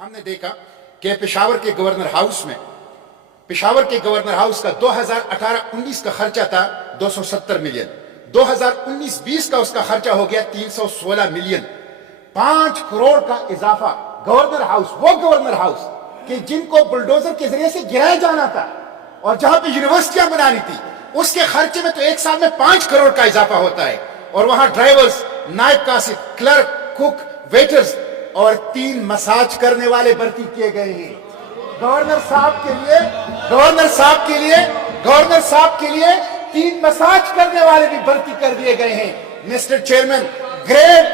हमने देखा कि पेशावर के गवर्नर हाउस का 2018-19 का खर्चा था 270 मिलियन, 2019-20 का उसका खर्चा हो गया 316 मिलियन। 5 करोड़ का इजाफा। गवर्नर हाउस कि जिनको बुलडोजर के जरिए से गिराया जाना था और जहां पे यूनिवर्सिटियां बनानी थी, उसके खर्चे में तो एक साल में 5 करोड़ का इजाफा होता है। और वहां ड्राइवर्स, नायब कासिब, क्लर्क, कुक, वेटर्स और 3 मसाज करने वाले भर्ती किए गए हैं। गवर्नर साहब के लिए 3 मसाज करने वाले भी भर्ती कर दिए गए हैं। मिस्टर चेयरमैन, ग्रेड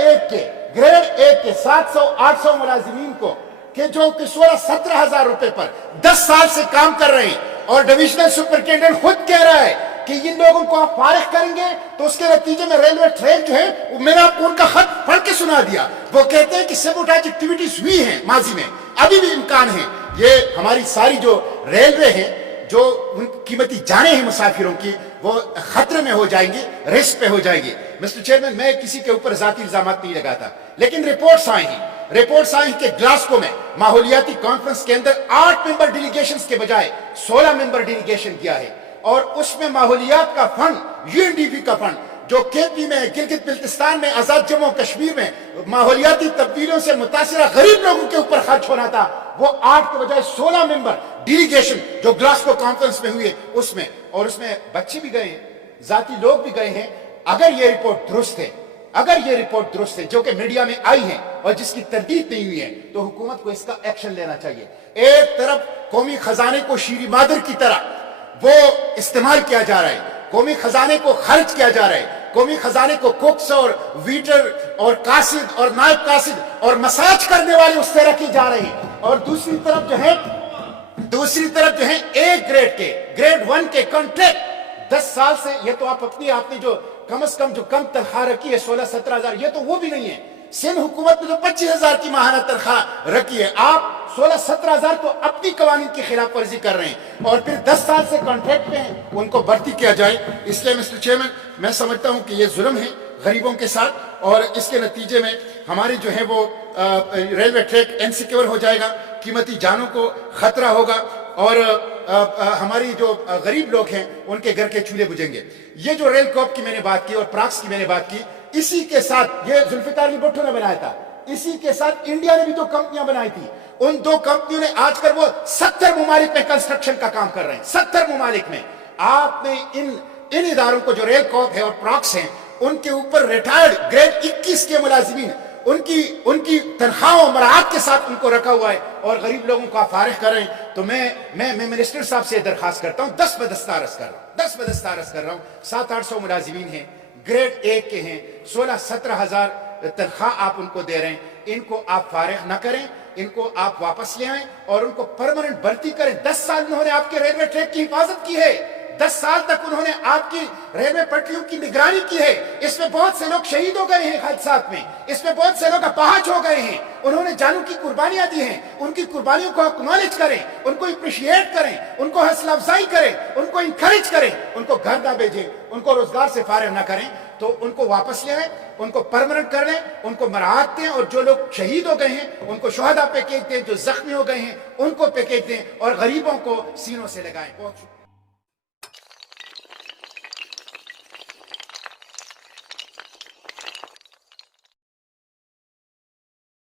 1 के 700-800 मुलाजिमीन को कि जो 16-17 हजार रुपए पर 10 साल से काम कर रहे हैं, और डिविजनल सुपरिटेंडेंट खुद कह रहा है कि इन लोगों को आप फारिग करेंगे तो उसके नतीजे में रेलवे ट्रैक जो है, मैंने आपको उनका खत पढ़ के सुना दिया। वो कहते हैं कि सबोटाज एक्टिविटीज हुई हैं माजी में, अभी भी इम्कान है। ये हमारी सारी जो रेलवे है, जो उन कीमती जाने हैं मुसाफिरों की, वो खतरे में हो जाएंगी, रिस्क पे हो जाएंगी। मिस्टर चेयरमैन, मैं किसी के ऊपर जाती इल्जामात नहीं लगाता, लेकिन रिपोर्ट्स आई हैं कि ग्लासगो में माहौलियाती कॉन्फ्रेंस के अंदर 8 मेंबर डेलीगेशन के बजाय 16 मेंबर डेलीगेशन किया है, और उसमें माहौलियात का फंड, यूएनडीपी का फंड, जो केपी में, गिलगित बिल्तिस्तान में, आजाद जम्मू कश्मीर में माहौलियाती तब्दीलियों से मुतासिरा गरीब लोगों के ऊपर खर्च होना था, वो 8 के बजाय 16 मेंबर डेलीगेशन जो ग्लासगो कॉन्फ्रेंस में हुई उसमें, और उसमें बच्चे भी गए हैं, जाती लोग भी गए हैं। अगर ये रिपोर्ट दुरुस्त है जो कि मीडिया में आई है और जिसकी तरदीद नहीं हुई है, तो हुकूमत को इसका एक्शन लेना चाहिए। एक तरफ कौमी खजाने को शीरी मादर की तरह वो इस्तेमाल किया जा रहा है, कौमी खजाने को खर्च किया जा रहा है, कौमी खजाने को कुक्स और वेटर और कासिद और नायब कासिद और मसाज करने वाले उससे रखे जा रहे हैं। और दूसरी तरफ जो है ग्रेड 1 के कॉन्ट्रैक्ट 10 साल से, ये तो आपने जो कम से कम जो कम तनख्वाह रखी है 16-17 हजार, ये तो वो भी नहीं है। सिंध हुकूमत ने तो 25 हजार की माहाना तनख्वाह रखी है, आप 16-17 हजार तो अपनी कवानीन की खिलाफ वर्जी कर रहे हैं, और फिर 10 साल से कॉन्ट्रैक्ट पे हैं, उनको भर्ती किया जाए। इसलिए मिस्टर चेयरमैन, मैं समझता हूं कि ये जुल्म है गरीबों के साथ, और इसके नतीजे में हमारी जो है वो रेलवे ट्रैक इनसिक्योर हो जाएगा, कीमती जानों को खतरा होगा, और हमारी जो गरीब लोग हैं उनके घर के चूल्हे बुझेंगे। ये जो रेल कॉप की मैंने बात की और प्राक्स की मैंने बात की, इसी के साथ ये जुल्फिकार अली भुट्टो ने बनाया था, इसी के साथ इंडिया ने भी 2 कंपनियां बनाई थी। उन 2 कंपनियों ने आजकल वो 70 मुमालिक में कंस्ट्रक्शन का काम कर रहे हैं, 70 मुमालिक में। आपने इन इदारों को, जो रेल कॉप है और प्रॉक्स हैं, उनके ऊपर रिटायर्ड ग्रेड 21 के मुलाजिमीन, उनकी तनख्वाहों मराहत के साथ उनको रखा हुआ है, और गरीब लोगों को फारिग कर रहे हैं। तो मैं मिनिस्टर साहब से दरखास्त करता हूं, 10 बदस्तारस कर रहा हूं। 700-800 मुलाजिमीन हैं, ग्रेड 1 के हैं, 16-17 हजार तनख्वाह आप उनको दे रहे हैं। इनको आप फारिग न करें, इनको आप वापस ले आएं और उनको परमानेंट भर्ती करें। 10 साल उन्होंने आपके रेलवे ट्रैक की हिफाजत की है, 10 साल तक उन्होंने आपकी रेलवे पटरियों की निगरानी की है। इसमें बहुत से लोग शहीद हो गए हैं हादसात में, इसमें बहुत से लोग अपाहज हो गए हैं, उन्होंने जानों की कुर्बानियां दी हैं। उनकी कुर्बानियों को एक्नॉलेज करें, उनको अप्रिशिएट करें, उनको हौसला अफजाई करें, उनको इंकरेज करें, उनको घर ना भेजें, उनको रोजगार से फारिग ना करें। तो उनको वापस ले आए, उनको परमानेंट कर लें, उनको मराहत दें, और जो लोग शहीद हो गए हैं उनको शोहदा पैकेज दें, जो जख्मी हो गए हैं उनको पैकेज दें, और गरीबों को सीनों से लगाएं। बहुत शुक्रिया।